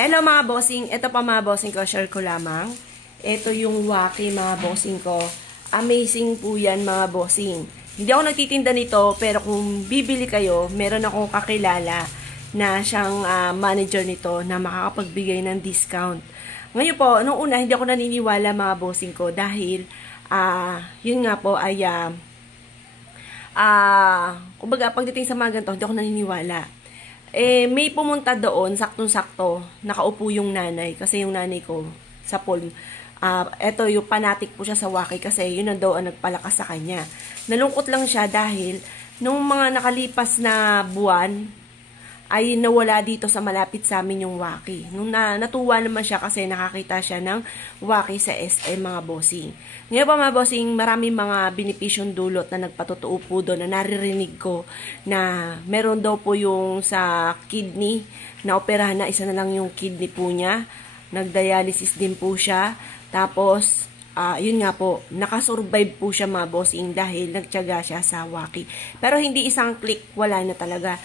Hello mga bossing, ito pa mga bossing ko, share ko lamang. Ito yung Waki mga bossing ko. Amazing po yan mga bossing. Hindi ako nagtitinda nito, pero kung bibili kayo, meron akong kakilala na siyang manager nito na makakapagbigay ng discount. Ngayon po, nung una, hindi ako naniniwala mga bossing ko dahil, yun nga po ay, kumbaga pagdating sa mga ganito, hindi ako naniniwala. May pumunta doon, saktong-sakto, nakaupo yung nanay, kasi yung nanay ko, sa pool, eto yung fanatic po siya sa Waki, kasi yun na daw ang nagpalakas sa kanya. Nalungkot lang siya dahil, nung mga nakalipas na buwan, ay nawala dito sa malapit sa amin yung Waki. Nung natuwa naman siya kasi nakakita siya ng Waki sa SM mga bossing. Ngayon pa mga bossing, maraming mga benepisyong dulot na nagpatotoo po doon na naririnig ko na meron daw po yung sa kidney na operahan na isa na lang yung kidney po niya. Nagdialysis din po siya. Tapos, yun nga po, nakasurvive po siya mga bossing dahil nagtiyaga siya sa Waki. Pero hindi isang click, wala na talaga.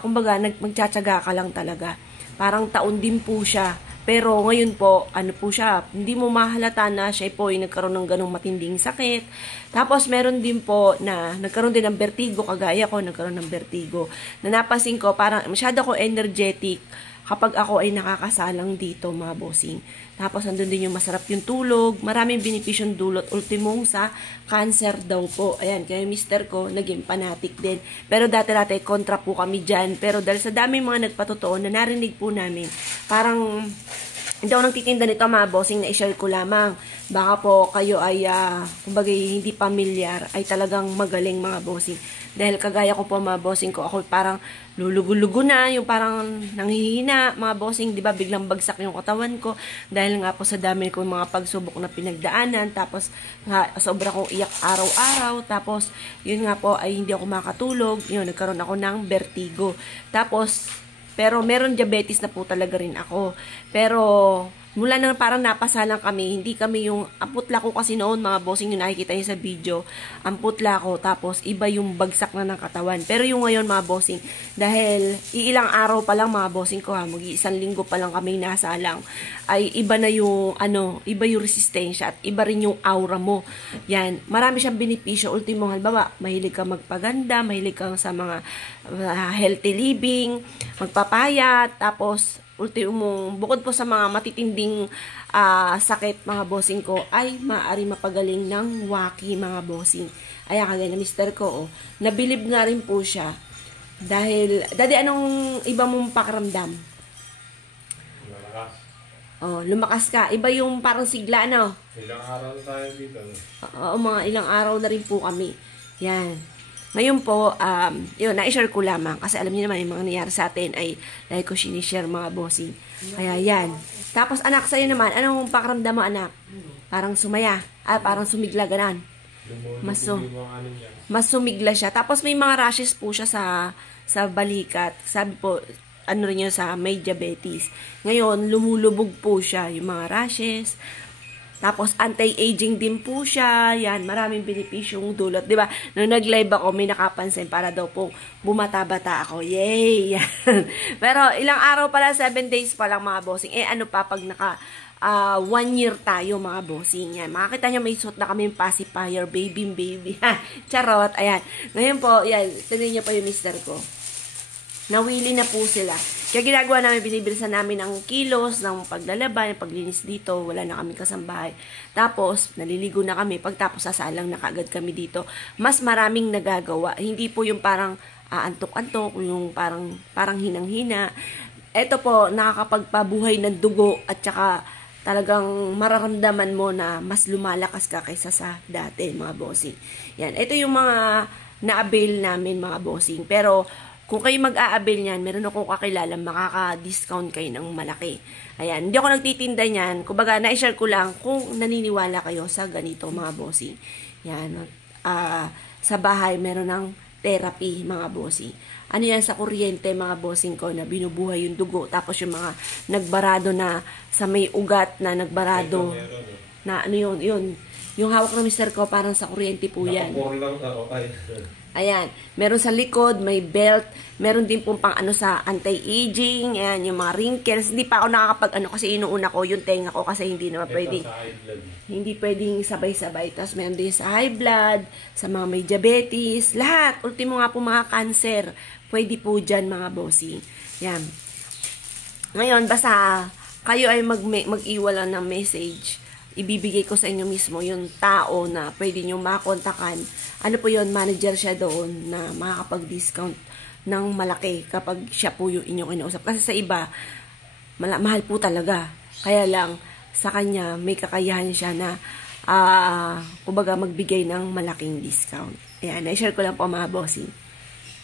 Kumbaga, magtsatsaga ka lang talaga. Parang taon din po siya. Pero ngayon po, ano po siya, hindi mo mahalata na siya po ay nagkaroon ng ganong matinding sakit. Tapos meron din po na nagkaroon din ng vertigo, kagaya ko nagkaroon ng vertigo. Na napasin ko, parang masyado ko energetic kapag ako ay nakakasalang dito mga bossing. Tapos andun din yung masarap yung tulog, maraming benepisyong dulot, ultimong sa cancer daw po. Ayan, kaya mister ko, naging fanatic din. Pero dati-dati, kontra po kami dyan. Pero dahil sa dami mga nagpatotoo na narinig po namin, parang hindi ako nagtitinda nito mga bossing, na i-share ko lamang. Baka po kayo ay, kumbaga hindi pamilyar, ay talagang magaling mga bossing. Dahil kagaya ko po mga bossing ko, ako parang lulugo-lugo na, yung parang nanghihina mga bossing, di ba biglang bagsak yung katawan ko. Dahil nga po sa dami ko mga pagsubok na pinagdaanan, tapos sobra kong iyak araw-araw, tapos yun nga po ay hindi ako makatulog, yun, nagkaroon ako ng vertigo. Tapos, pero meron diabetes na po talaga rin ako. Pero mula na parang napasalang kami, hindi kami yung, ang putla ko kasi noon mga bossing yung nakikita niyo sa video, ang putla ko, tapos iba yung bagsak na ng katawan. Pero yung ngayon mga bossing, dahil iilang araw pa lang mga bossing ko mag-iisang linggo pa lang kami nasalang, ay iba na yung, iba yung resistensya at iba rin yung aura mo. Yan, marami siyang benepisyo. Ultimo, halimbawa, mahilig ka magpaganda, mahilig ka sa mga healthy living, magpapayat, tapos ultimo, bukod po sa mga matitinding sakit mga bossing ko, ay maaari mapagaling ng Waki mga bossing. Ay kagaya na mister ko, nabilib nga rin po siya. Dahil, dati anong iba mong pakiramdam? Lumakas. Lumakas ka. Iba yung parang sigla, no? Ilang araw na tayo dito. Mga ilang araw na rin po kami. Yan. Ngayon po, yun, na-share ko lamang. Kasi alam niyo naman, yung mga nangyari sa atin ay dahil ko sinishare mga bossing. Kaya yan. Tapos anak, sa'yo naman, anong pakiramdam mo anak? Parang sumaya. Parang sumigla, ganan. Mas sumigla siya. Tapos may mga rashes po siya sa balikat. Sabi po, ano rin yun sa may diabetes. Ngayon, lumulubog po siya yung mga rashes. Tapos, anti-aging din po siya. Yan, maraming benepisyong dulot. Diba? Nung nag-live ako, may nakapansin para daw po bumata-bata ako. Yay! Yan. Pero, ilang araw pala, 7 days pa lang mga bossing. Ano pa pag naka 1 year tayo mga bossing. Yan. Makakita nyo, may suit na kami pacifier, baby. Charot. Ayan. Ngayon po, yan. Tuloy nyo pa yung mister ko. Nawili na po sila. Kaya ginagawa namin, binibilisan namin ang kilos, ng paglalaban, ng paglinis dito, wala na kami kasambahay. Tapos, naliligo na kami, pagtapos sasalang na kagad kami dito. Mas maraming nagagawa. Hindi po yung parang antok-antok, yung parang hinang-hina. Ito po, nakakapagpabuhay ng dugo at saka talagang mararamdaman mo na mas lumalakas ka kaysa sa dati, mga bossing. Yan, ito yung mga na-avail namin, mga bossing. Pero, kung kayo mag-a-avail niyan, meron akong kakilala, makaka-discount kayo ng malaki. Ayan, hindi ako nagtitinda niyan. Kumbaga, na-share ko lang kung naniniwala kayo sa ganito, mga bossing. Yan, sa bahay, meron ng therapy, mga bossing. Ano yan sa kuryente, mga bossing ko, na binubuhay yung dugo. Tapos yung mga nagbarado na sa may ugat na nagbarado. Na ano yun. Yung hawak na mister ko, parang sa kuryente po yan. Naka-4 lang. Ayan, meron sa likod, may belt, meron din pong pang ano sa anti-aging, ayan, yung mga wrinkles. Hindi pa ako nakakapag ano kasi inuuna ko yung tenga ko kasi hindi naman pwede. Hindi pwedeng sabay-sabay. Tapos meron din sa high blood, sa mga may diabetes, lahat. Ultimo nga po mga cancer. Pwede po dyan mga bossing. Yan. Ngayon, basta kayo ay mag-iwala ng message. Ibibigay ko sa inyo mismo yung tao na pwede nyo makontakan. Ano po yun, manager siya doon na makakapag-discount ng malaki kapag siya po yung inyong kinausap. Kasi sa iba, mahal po talaga. Kaya lang, sa kanya, may kakayahan siya na kumbaga magbigay ng malaking discount. Ayan, na-share ko lang po mga bossing.